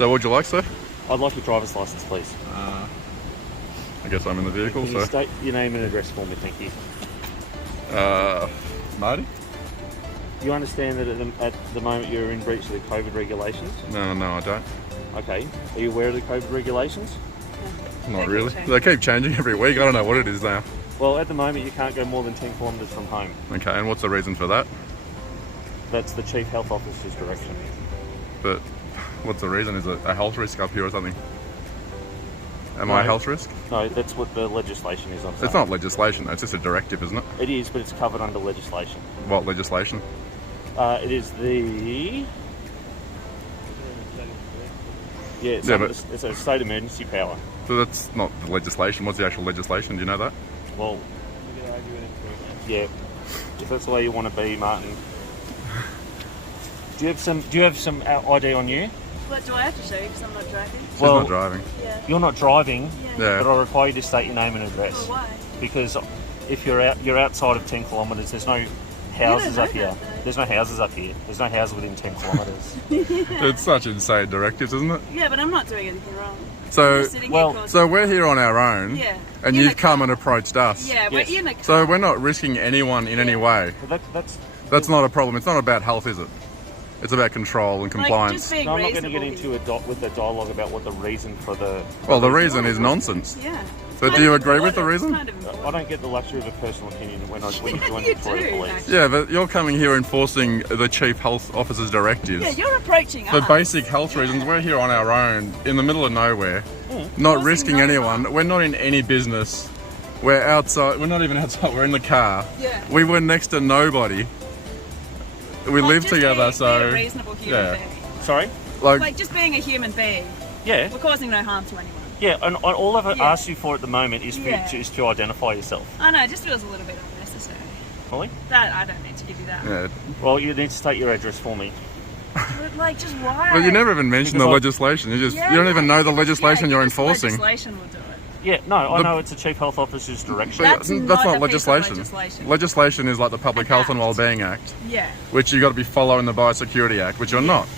So what would you like, sir? I'd like your driver's license, please. I guess I'm in the vehicle, Can you state your name and address for me, thank you. Marty? You understand that at the moment you're in breach of the COVID regulations? No, I don't. Okay. Are you aware of the COVID regulations? Not really. They keep changing every week. I don't know what it is now. Well, at the moment you can't go more than 10 kilometres from home. Okay, and what's the reason for that? That's the Chief Health Officer's direction. But what's the reason? Is it a health risk up here or something? Am I a health risk? No, that's what the legislation is. It's not legislation though, it's just a directive, isn't it? It is, but it's covered under legislation. What legislation? It is the... Yeah, it's a state emergency power. So that's not the legislation. What's the actual legislation? Do you know that? Well, yeah, if that's the way you want to be, Martin. Do you have some ID on you? What do I have to show you? Because I'm not driving. She's not driving. Yeah. You're not driving, Yeah. but I require you to state your name and address. Oh, why? Because if you're outside of 10 kilometres, there's no houses up here. There's no houses up here. There's no houses within 10 kilometres. It's such insane directives, isn't it? Yeah, but I'm not doing anything wrong. So, well, we're here on our own, and you've come and approached us. Yeah, we're in a car. So we're not risking anyone in any way. That's not a problem. It's not about health, is it? It's about control and compliance. Like, no, I'm not going to get into with a dialogue about what the reason for the... Well, the reason is nonsense. Yeah. So do you agree with the reason? I don't get the luxury of a personal opinion when you join You the Victoria do, Police. actually. Yeah, but you're coming here enforcing the Chief Health Officer's directives. Yeah, you're approaching For us. basic health reasons. We're here on our own, in the middle of nowhere, not risking anyone. We're not in any business. We're outside. We're not even outside. We're in the car. Yeah. We were next to nobody. We live together, Be a reasonable human being. Sorry? Like just being a human being. Yeah. We're causing no harm to anyone. Yeah, and all I've asked you for at the moment is is to identify yourself. I know, it just feels a little bit unnecessary. Really? That I don't need to give you that. Yeah. Well, you need to state your address for me. But like, just why? Well, you never even mentioned the legislation. You don't even know the legislation you're enforcing. Legislation will do it. Yeah, no, I know it's the Chief Health Officer's direction. That's not a piece of legislation. Legislation is like the Public Health and Wellbeing Act. Yeah. Which you got to be following the Biosecurity Act, which you're not.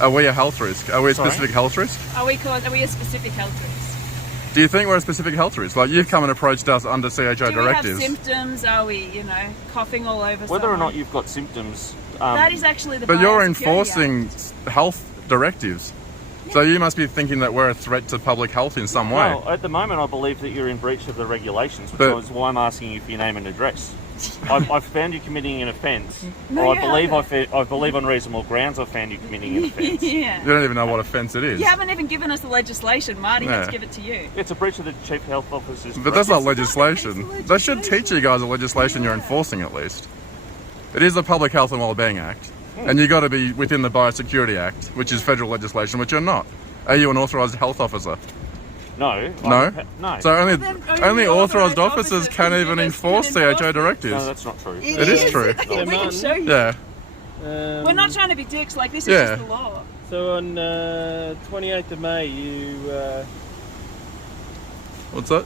Are we a health risk? Are we a specific health risk? Are we a specific health risk? Do you think we're a specific health risk? Like, you've come and approached us under CHO directives. Do we have symptoms? Are we, coughing all over Whether or not you've got symptoms... that is actually the But you're Biosecurity enforcing Act. health directives. So you must be thinking that we're a threat to public health in some way. Well, at the moment I believe that you're in breach of the regulations, which is why I'm asking you for your name and address. I've found you committing an offence. No, or I believe on reasonable grounds I've found you committing an offence. Yeah. You don't even know what offence it is. You haven't even given us the legislation. Marty has to give it to you. It's a breach of the Chief Health Officer's... But that's not legislation. They should teach you guys the legislation you're enforcing at least. It is the Public Health and Wellbeing Act. And you got to be within the Biosecurity Act, which is federal legislation, which you're not. Are you an authorised health officer? No. No? So only authorised officers can't even enforce CHO directives. No, that's not true. It is true. We can show you. Yeah. We're not trying to be dicks, like this is just the law. So on 28th of May, What's that?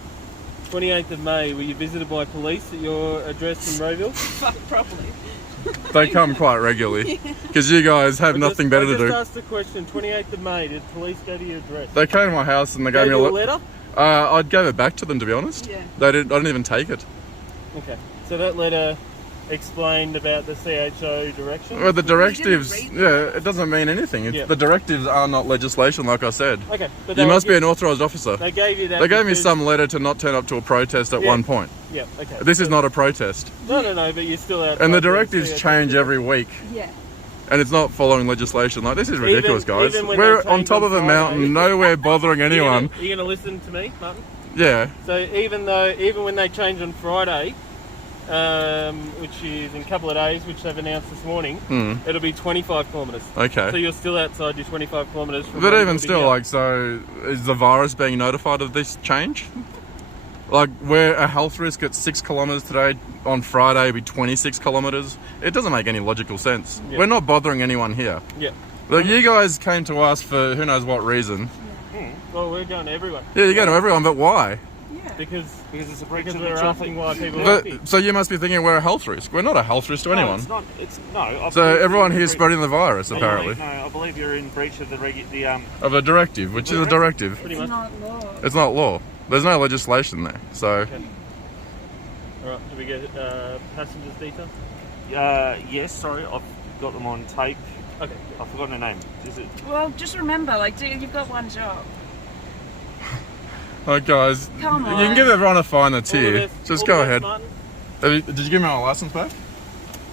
28th of May, were you visited by police at your address in Rowville? Fuck, probably. They come quite regularly because you guys have nothing better to do. I just asked the question. 28th of May, did police go to your address? They came to my house and they gave me a letter. I gave it back to them, to be honest. Yeah. I didn't even take it. Okay. So that letter explained about the CHO direction? Well, the directives, it doesn't mean anything. The directives are not legislation, like I said. Okay. But you must be an authorised officer. They gave you that. They gave me some letter to not turn up to a protest at one point. Yeah, okay. This is not a protest. No, but you're still out. And the directives change every week. Yeah. And it's not following legislation. Like, this is ridiculous, guys. Even We're on top of a mountain, nowhere bothering anyone. Are you going to listen to me, Martin? Yeah. So even when they change on Friday, which is in a couple of days, which they've announced this morning, it'll be 25 kilometres. Okay. So you're still outside your 25 kilometres. But even still, so is the virus being notified of this change? Like, we're a health risk at 6 kilometres today. On Friday, it'll be 26 kilometres. It doesn't make any logical sense. Yeah. We're not bothering anyone here. Yeah. Like, you guys came to us for who knows what reason. Well, we're going to everyone. Yeah, you go to everyone, but why? Yeah. Because it's a breach because of we're mutual asking why people are But, happy. so you must be thinking we're a health risk. We're not a health risk to No, anyone. it's not. It's no. I So believe everyone you're here's in spreading the virus, breach- apparently. No, I believe you're in breach of the Of a directive, which is a directive. Pretty It's much. not law. It's not law. There's no legislation there. So, Okay. Alright, do we get passengers details? Yes. Sorry, I've got them on tape. Okay. I've forgotten her name. Is it? Well, just remember, like, dude, you've got one job. oh, guys, Come you on. can give everyone a fine that's All the here. best- Just all go the ahead. best, Martin. Did you give me my license back?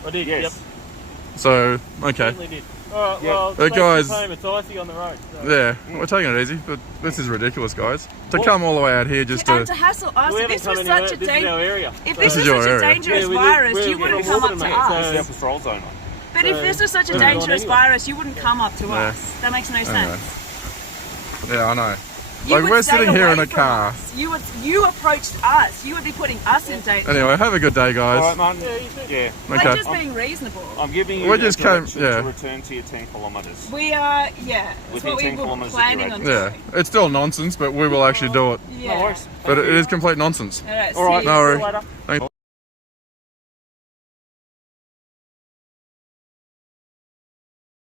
I did, Yes. yep. So, okay. Certainly did. Alright, Yeah. well, Hey, safe guys. home. It's icy on the road. So. Yeah, we're taking it easy, but this is ridiculous, guys. To Well- come all the way out here just And to... to hassle us, We if haven't this come was anywhere. such a This is our danger, area. if So- this This was is your such a area. dangerous Yeah, we live- virus, we're you wouldn't from come up Waterman, to so- us. It's the patrol zone. But if this was such a we're dangerous going anyway. virus, you wouldn't come up to Yeah. us. That makes no Anyway. sense. Yeah, I know. You Like, would we're stay sitting here in away a from car. us. You approached us. You would be putting us in danger. Anyway, have a good day, guys. All right, Martin. Yeah, you should. Yeah. We're Okay. just being reasonable. I'm giving you We the just came- direction yeah. to return to your 10 kilometres. We are, yeah. That's Within what we 10 were kilometres of planning your on Yeah, doing. it's still nonsense, but we will actually do it. Yeah. No worries. But it is complete nonsense. All right, All right, see no you. worries. Later.